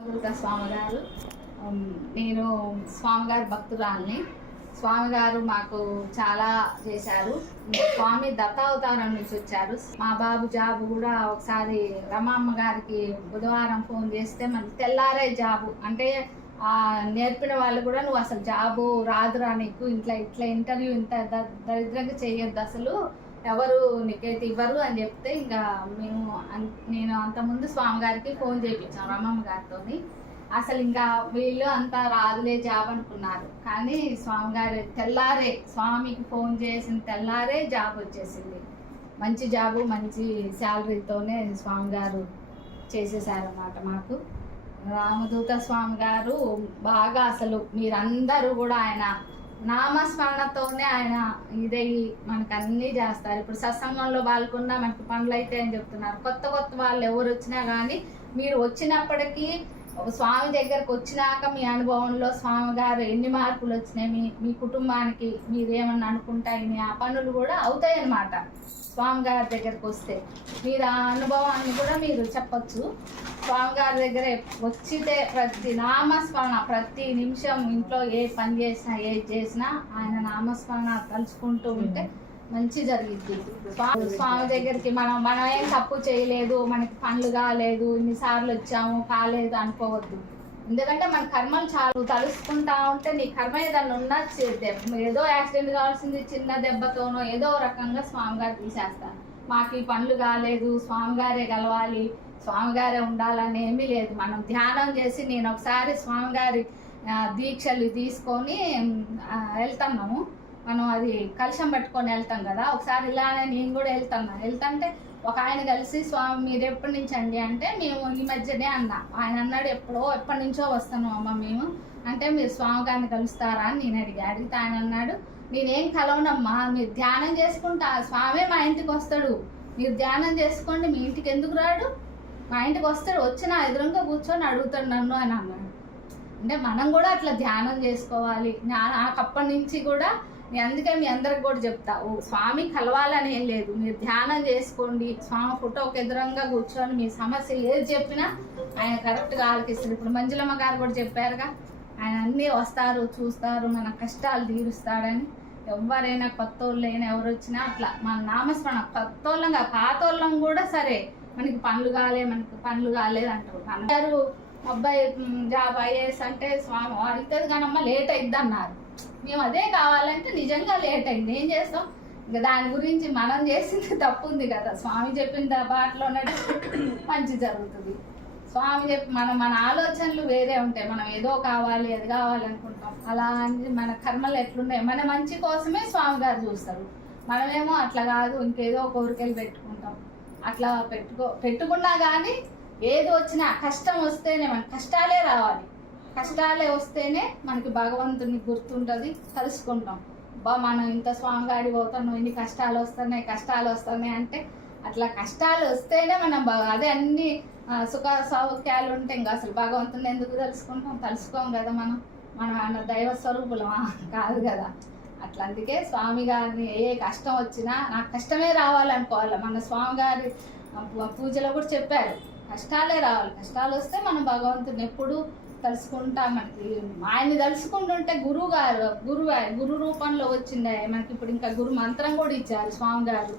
స్వామిగారు నేను స్వామిగారి భక్తురాల్ని. స్వామిగారు మాకు చాలా చేశారు. స్వామి దత్తావతారం నుంచి వచ్చారు. మా బాబు జాబు కూడా ఒకసారి రమమ్మ గారికి బుధవారం ఫోన్ చేస్తే మనకి తెల్లారే జాబు అంటే నేర్పిన వాళ్ళు కూడా నువ్వు అసలు జాబు రాదురా నీకు, ఇట్లా ఇంటర్వ్యూ ఇంత దరిద్రంగా చేయొద్దు, అసలు ఎవరు నీకైతే ఇవ్వరు అని చెప్తే ఇంకా నేను అంతకుముందు స్వామిగారికి ఫోన్ చేయించాను రమమ్మ గారితో. అసలు ఇంకా వీళ్ళు అంతా రాదులే జాబ్ అనుకున్నారు. కానీ స్వామిగారు తెల్లారే స్వామికి ఫోన్ చేసిన తెల్లారే జాబ్ వచ్చేసింది. మంచి జాబు మంచి శాలరీతోనే స్వామిగారు చేసేసారన్నమాట మాకు. రామదూత స్వామి గారు బాగా అసలు మీరందరూ కూడా ఆయన నామస్మరణతోనే ఆయన ఇదయ్యి మనకు అన్నీ చేస్తారు. ఇప్పుడు సత్సంగంలో పాల్గొన్నా మనకి పనులు అయితే అని చెప్తున్నారు. కొత్త వాళ్ళు ఎవరు వచ్చినా కానీ మీరు వచ్చినప్పటికీ స్వామి దగ్గరకు వచ్చినాక మీ అనుభవంలో స్వామి గారు ఎన్ని మార్పులు వచ్చినాయి మీ కుటుంబానికి, మీరేమన్నా అనుకుంటాయి మీ ఆ పనులు కూడా అవుతాయి అన్నమాట. స్వామి గారి దగ్గరకు వస్తే మీరు ఆ అనుభవాన్ని కూడా మీరు చెప్పచ్చు. స్వామి గారి దగ్గర వచ్చితే ప్రతి నామస్మరణ, ప్రతి నిమిషం ఇంట్లో ఏ పని చేసినా ఏది చేసినా ఆయన నామస్మరణ తలుచుకుంటూ ఉంటే మంచి జరిగింది. స్వామి దగ్గరికి మనం ఏం తప్పు చేయలేదు, మనకి పనులు కాలేదు, ఇన్నిసార్లు వచ్చాము కాలేదు అనుకోవద్దు. ఎందుకంటే మన కర్మలు చాలా తలుసుకుంటా ఉంటే నీ కర్మ ఏదన్నా ఉన్నా ఏదో యాక్సిడెంట్ కావాల్సింది చిన్న దెబ్బతోనో ఏదో రకంగా స్వామిగారు తీసేస్తారు. మాకు ఈ పనులు కాలేదు, స్వామిగారే కలవాలి, స్వామిగారే ఉండాలని ఏమీ లేదు. మనం ధ్యానం చేసి నేను ఒకసారి స్వామిగారి దీక్షలు తీసుకొని వెళ్తున్నాము. మనం అది కలశం పట్టుకొని వెళ్తాం కదా, ఒకసారి ఇలానే నేను కూడా వెళ్తుంటే ఒక ఆయన కలిసి స్వామి మీరు ఎప్పటి నుంచి అండి అంటే మేము ఈ మధ్యనే అన్నా. ఆయన అన్నాడు ఎప్పటి నుంచో వస్తాను అమ్మ మేము అంటే మీరు స్వామి గారిని కలుస్తారా అని నేను అడిగితే ఆయన అన్నాడు నేనేం కలవనమ్మా, మీరు ధ్యానం చేసుకుంటా స్వామి మా ఇంటికి వస్తాడు, మీరు ధ్యానం చేసుకోండి, మీ ఇంటికి ఎందుకు రాడు, మా ఇంటికి వస్తాడు, వచ్చి నా ఎదురుగా కూర్చొని అడుగుతాడు నన్ను అని అన్నాడు. అంటే మనం కూడా అట్లా ధ్యానం చేసుకోవాలి. నాకు అప్పటి నుంచి కూడా నేను అందుకే మీ అందరికి కూడా చెప్తా, స్వామి కలవాలని ఏం లేదు, మీరు ధ్యానం చేసుకోండి, స్వామి ఫోటోకి ఎదురంగా కూర్చొని మీ సమస్య ఏది చెప్పినా ఆయన కరెక్ట్గా ఆలకిస్తారు. ఇప్పుడు మంజులమ్మ గారు కూడా చెప్పారుగా, ఆయన అన్నీ వస్తారు చూస్తారు మన కష్టాలు తీరుస్తాడని. ఎవరైనా కొత్త వాళ్ళైనా ఎవరు వచ్చినా అట్లా మన నామస్మరణ కొత్త వాళ్ళంగా పాతోళ్ళం కూడా సరే మనకి పనులు కాలేదు అంటారు. అందరూ అబ్బాయి జాబ్ ఐఏఎస్ అంటే స్వామి అవుతుంది కానమ్మా లేట్ అయిద్ది అన్నారు. మేము అదే కావాలంటే నిజంగా లేట్ అయింది, ఏం చేస్తాం, ఇంకా దాని గురించి మనం చేసింది తప్పు ఉంది కదా. స్వామి చెప్పిన బాటలోనే మంచి జరుగుతుంది. స్వామి చెప్పి మన ఆలోచనలు వేరే ఉంటాయి, మనం ఏదో కావాలి అది కావాలనుకుంటాం. అలా అని మన కర్మలు ఎట్లున్నాయి, మన మంచి కోసమే స్వామి గారు చూస్తారు. మనమేమో అట్లా కాదు ఇంకేదో కోరికలు పెట్టుకుంటాం. అట్లా పెట్టుకున్నా కానీ ఏది వచ్చినా కష్టం వస్తేనే మనకి కష్టాలే రావాలి, కష్టాలే వస్తేనే మనకి భగవంతుని గుర్తుంటుంది, తెలుసుకుంటాం. మనం ఇంత స్వామిగాడి పోతున్నాం, ఇన్ని కష్టాలు వస్తున్నాయి అంటే అట్లా కష్టాలు వస్తేనే మనం అదే అన్ని సుఖ సౌఖ్యాలు ఉంటే ఇంకా అసలు భగవంతుని ఎందుకు తెలుసుకోం కదా. మనం దైవ స్వరూపులమా కాదు కదా. అట్లా అందుకే స్వామి గారిని ఏ కష్టం వచ్చినా నాకు కష్టమే రావాలనుకోవాలి. మన స్వామి గారి పూజలో కూడా చెప్పారు కష్టాలే రావాలి, కష్టాలు వస్తే మనం భగవంతుని ఎప్పుడు తలుసుకుంటా. మనకి ఆయన్ని తలుసుకుంటుంటే గురు రూపంలో వచ్చిండే మనకి. ఇప్పుడు ఇంకా గురు మంత్రం కూడా ఇచ్చారు స్వామి గారు.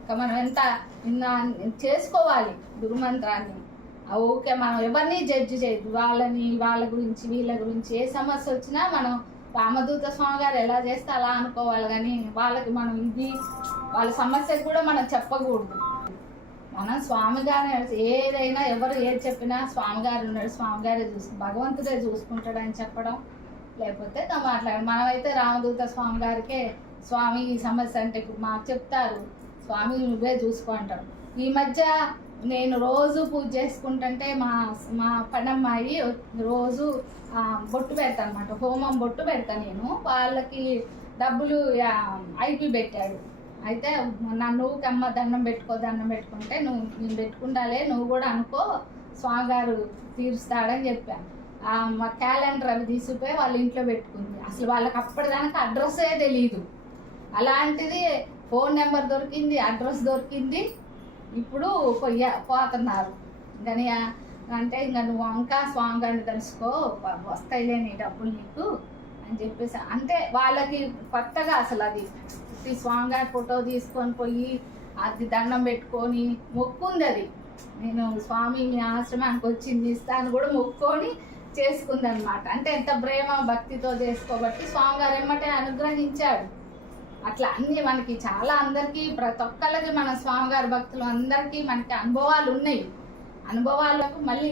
ఇంకా మనం ఎంత చేసుకోవాలి గురు మంత్రాన్ని. ఓకే మనం ఎవరిని జడ్జి చేయదు, వాళ్ళ గురించి వీళ్ళ గురించి ఏ సమస్య వచ్చినా మనం రామదూత స్వామి గారు ఎలా చేస్తే అలా అనుకోవాలి. కానీ వాళ్ళకి మనం వాళ్ళ సమస్యకు కూడా మనం చెప్పకూడదు. మనం స్వామి గారు ఏదైనా ఎవరు ఏది చెప్పినా స్వామి గారు ఉన్నాడు, స్వామి గారే భగవంతుడే చూసుకుంటాడని చెప్పడం, లేకపోతే మాట్లాడడం. మనమైతే రామదూత స్వామి గారికే స్వామి ఈ సమస్య అంటే ఇప్పుడు మాకు చెప్తారు స్వామి నువ్వే చూసుకుంటాడు. ఈ మధ్య నేను రోజు పూజ చేసుకుంటుంటే మా పనమ్మాయి రోజు బొట్టు పెడతాను అనమాట, హోమం బొట్టు పెడతాను నేను. వాళ్ళకి డబ్బులు ఐపీ పెట్టాడు. అయితే నన్ను అమ్మ దండం పెట్టుకుంటే నేను పెట్టుకుండాలే, నువ్వు కూడా అనుకో స్వామి గారు తీరుస్తాడని చెప్పాను. మా క్యాలెండర్ అవి తీసుకుపోయి వాళ్ళ ఇంట్లో పెట్టుకుంది. అసలు వాళ్ళకి అప్పటిదానికి అడ్రస్సే తెలియదు. అలాంటిది ఫోన్ నెంబర్ దొరికింది, అడ్రస్ దొరికింది. ఇప్పుడు పోతున్నారు కానీ అంటే ఇంకా నువ్వు ఇంకా స్వామి గారిని తెలుసుకో, వస్తాయిలే నీ డబ్బులు నీకు అని చెప్పేసి. అంటే వాళ్ళకి కొత్తగా అసలు అది ఈ స్వామి గారి ఫోటో తీసుకొని పోయి అది దండం పెట్టుకొని మొక్కుంది. అది నేను స్వామి మీ ఆశ్రమానికి వచ్చింది ఇస్తాను కూడా మొక్కుకొని చేసుకుంది అనమాట. అంటే ఎంత ప్రేమ భక్తితో చేసుకోబట్టి స్వామి గారు ఏమంటే అనుగ్రహించాడు. అట్లా అన్ని మనకి చాలా అందరికీ ప్రతి ఒక్కళ్ళకి మన స్వామి గారి భక్తులు అందరికీ మనకి అనుభవాలు ఉన్నాయి. అనుభవాలకు మళ్ళీ